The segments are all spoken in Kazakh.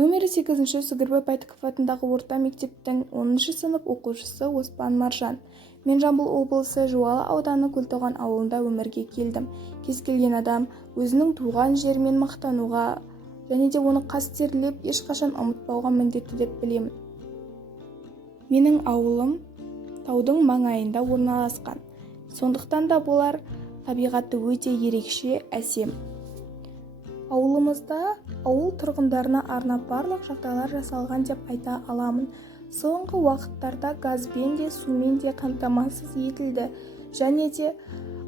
Номері 8-ші Сүгірбай Байтықов атындағы орта мектептің 10-ші сынып оқушысы Оспан Маржан. Мен Жамбыл облысы Жуалы ауданы Көлтоған ауылында өмірге келдім. Кез келген адам өзінің туған жерімен мақтануға және де оны қастерлеп, ешқашан ұмытпауға міндетті деп білемін. Менің ауылым таудың маңайында орналасқан. Сондықтан да болар табиғаты өте ерекше, әсем. Ауылымызда ауыл тұрғындарына арнап барлық жағдайлар жасалған деп айта аламын. Соңғы уақыттарда газбен де сумен де қамтамасыз етілді, және де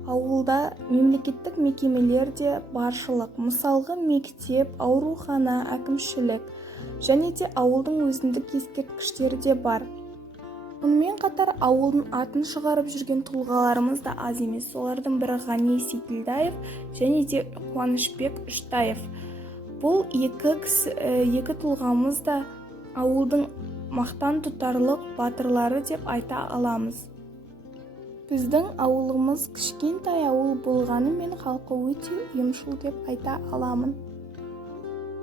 ауылда мемлекеттік мекемелер де баршылық. Мысалғы мектеп, аурухана, әкімшілік және де ауылдың өзіндік ескерткіштері де бар. Сонымен қатар ауылдың атын шығарып жүрген тұлғаларымыз да аз емес. Солардың бірі Ғани Сейтілдаев және де Қуанышбек Іштаев. Бұл екі тұлғамыз да ауылдың мақтан тұтарлық батырлары деп айта аламыз. Біздің ауылымыз кішкентай ауыл болғанымен халқы өте ұйымшыл деп айта аламын.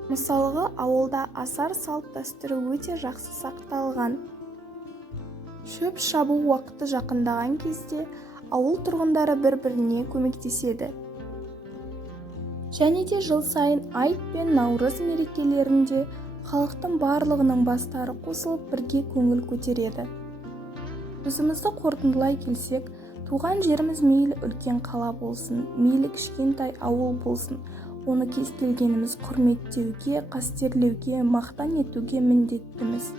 Мысалға, ауылда асар салт дәстүрі өте жақсы сақталған. Шөп шабу уақыты жақындаған кезде ауыл тұрғындары бір-біріне көмектеседі. Және де жыл сайын айт пен наурыз мерекелерінде халықтың барлығының бастары қосылып бірге көңіл көтереді. Өзімізді қорытындылай келсек, туған жеріміз мейлі үлкен қала болсын, мейлі кішкентай ауыл болсын, оны кез келгеніміз құрметтеуге, қастерлеуге, мақтан етуге міндеттіміз.